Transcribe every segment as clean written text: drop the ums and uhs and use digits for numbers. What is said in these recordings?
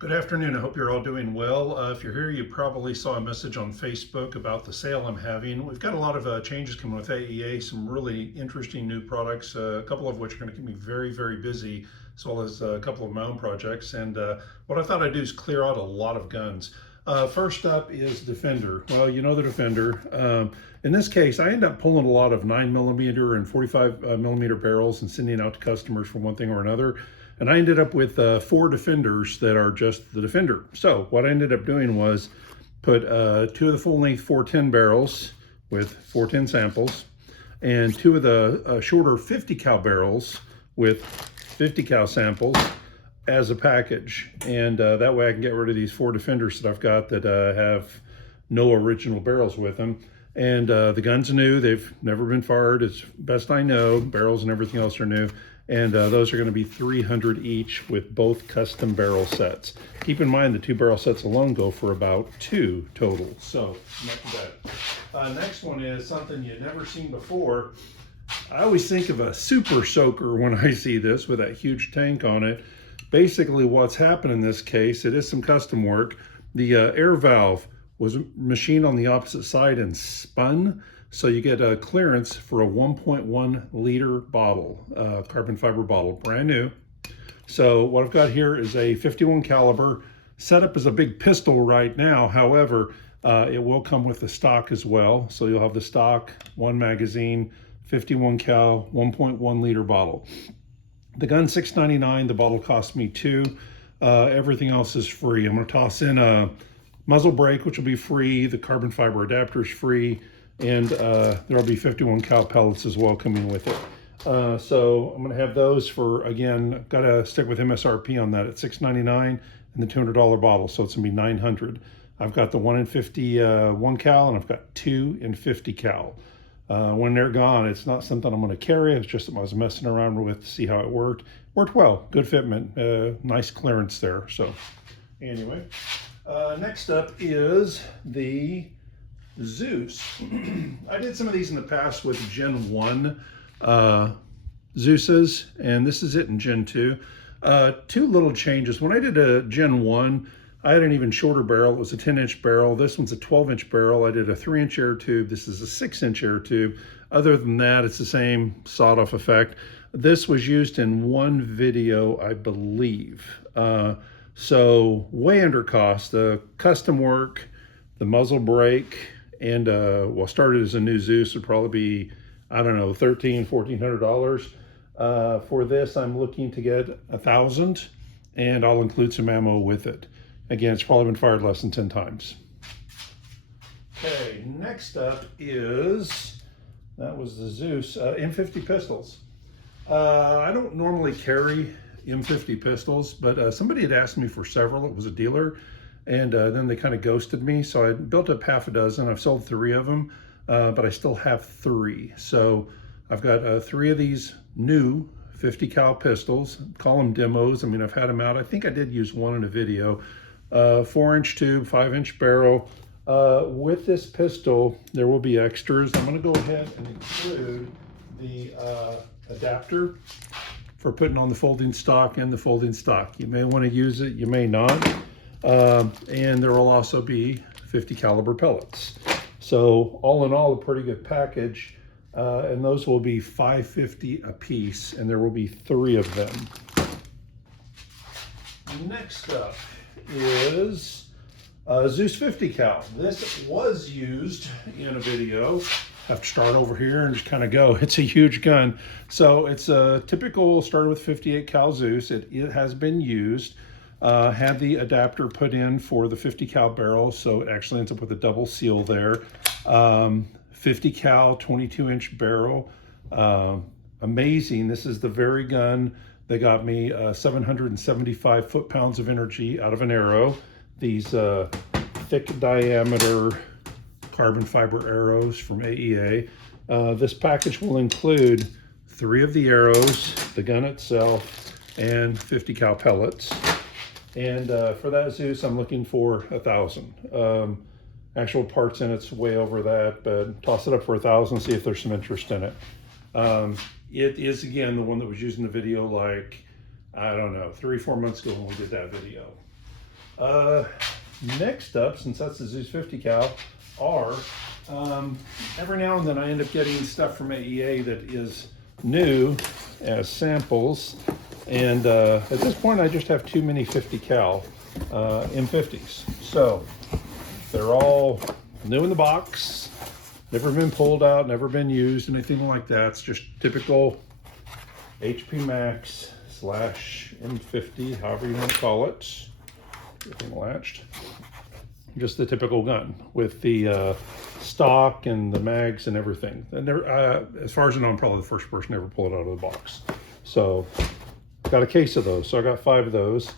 Good afternoon. I hope you're all doing well. If you're here, you probably saw a message on Facebook about the sale I'm having. We've got a lot of changes coming with AEA, some really interesting new products, a couple of which are going to keep me very, very busy, as well as a couple of my own projects. And what I thought I'd do is clear out a lot of guns. First up is Defender. Well, you know the Defender. In this case, I end up pulling a lot of 9mm and 45mm barrels and sending out to customers for one thing or another. And I ended up with 4 Defenders that are just the Defender. So what I ended up doing was put 2 of the full-length 410 barrels with 410 samples, and 2 of the shorter 50 cal barrels with 50 cal samples as a package. And that way I can get rid of these 4 Defenders that I've got that have no original barrels with them. And the guns are new. They've never been fired, as best I know. Barrels and everything else are new. And those are going to be $300 each with both custom barrel sets. Keep in mind the 2 barrel sets alone go for about $2 total, so not too bad. Next one is something you've never seen before. I always think of a super soaker when I see this with that huge tank on it. Basically what's happened in this case, it is some custom work. The air valve was machined on the opposite side and spun. So you get a clearance for a 1.1 liter bottle, carbon fiber bottle, brand new. So what I've got here is a 51 caliber. Setup is a big pistol right now. However, it will come with the stock as well. So you'll have the stock, 1 magazine, 51 cal, 1.1 liter bottle. The gun's $6.99. The bottle cost me $2. Everything else is free. I'm gonna toss in a muzzle brake, which will be free. The carbon fiber adapter is free. And there'll be 51 cal pellets as well coming with it. So I'm gonna have those for, again, gotta stick with MSRP on that at $6.99 and the $200 bottle, so it's gonna be $900. I've got the 1 in 50 1 cal, and I've got 2 in 50 cal. When they're gone, it's not something I'm gonna carry. It's just something I was messing around with to see how it worked. Worked well, good fitment, nice clearance there. So anyway, next up is the Zeus. I did some of these in the past with Gen 1 Zeus's, and this is it in Gen 2. 2 little changes. When I did a Gen 1, I had an even shorter barrel. It was a 10-inch barrel. This one's a 12-inch barrel. I did a 3-inch air tube. This is a 6-inch air tube. Other than that, it's the same sawed-off effect. This was used in one video, I believe. So way under cost. The custom work, the muzzle brake, and well, started as a new Zeus would probably be, I don't know, $1,300, $1,400. For this, I'm looking to get 1,000, and I'll include some ammo with it. Again, it's probably been fired less than 10 times. Okay, next up is, that was the Zeus M50 pistols. I don't normally carry M50 pistols, but somebody had asked me for several. It was a dealer. And then they kind of ghosted me. So I built up half a dozen. I've sold 3 of them, but I still have 3. So I've got 3 of these new 50 cal pistols. Call them demos. I mean, I've had them out. I think I did use one in a video. 4-inch tube, 5-inch barrel. With this pistol, there will be extras. I'm going to go ahead and include the adapter for putting on the folding stock and the folding stock. You may want to use it, you may not. And there will also be 50 caliber pellets. So all in all, a pretty good package. And those will be $5.50 a piece, and there will be 3 of them. Next up is Zeus 50 cal. This was used in a video. I have to start over here and just kind of go. It's a huge gun. So it's a typical, started with 58 cal Zeus. It has been used. Had the adapter put in for the 50 cal barrel, so it actually ends up with a double seal there. 50 cal 22-inch barrel. Amazing. This is the very gun that got me 775 foot-pounds of energy out of an arrow. These thick diameter carbon fiber arrows from AEA. This package will include 3 of the arrows, the gun itself, and 50 cal pellets. And for that Zeus, I'm looking for 1,000. Actual parts in it's way over that, but toss it up for 1,000, see if there's some interest in it. It is, again, the one that was used in the video like, I don't know, 3 or 4 months ago when we did that video. Next up, since that's the Zeus 50 cal, are every now and then I end up getting stuff from AEA that is new as samples, and at this point I just have too many 50 cal M50s. So they're all new in the box, never been pulled out, never been used, anything like that. It's just typical HP Max / M50, however you want to call it. Everything latched. Just the typical gun with the stock and the mags and everything. And they're, as far as I know, I'm probably the first person to ever pull it out of the box. So got a case of those. So I got 5 of those.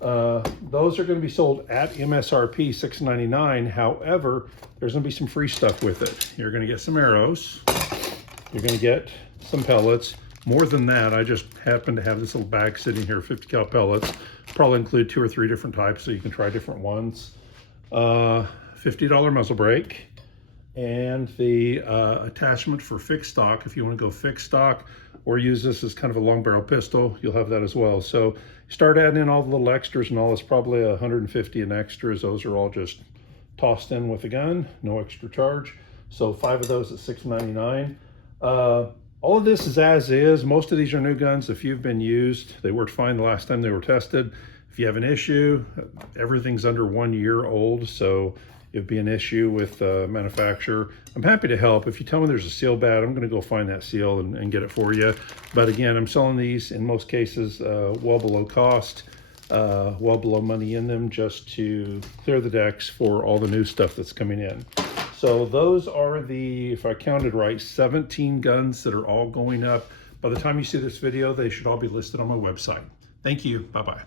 Those are going to be sold at MSRP $6.99. However, there's going to be some free stuff with it. You're going to get some arrows. You're going to get some pellets. More than that, I just happen to have this little bag sitting here, 50 cal pellets. Probably include 2 or 3 different types, so you can try different ones. $50 muzzle brake, and the attachment for fixed stock. If you want to go fixed stock or use this as kind of a long barrel pistol, you'll have that as well. So start adding in all the little extras and all. It's probably $150 in extras. Those are all just tossed in with the gun, no extra charge. So 5 of those at $6.99. All of this is as is. Most of these are new guns. If you've been used, they worked fine the last time they were tested. If you have an issue, everything's under 1 year old, so it'd be an issue with manufacturer. I'm happy to help. If you tell me there's a seal bad, I'm gonna go find that seal and get it for you. But again, I'm selling these in most cases well below cost, well below money in them, just to clear the decks for all the new stuff that's coming in. So those are the, if I counted right, 17 guns that are all going up. By the time you see this video, they should all be listed on my website. Thank you, bye-bye.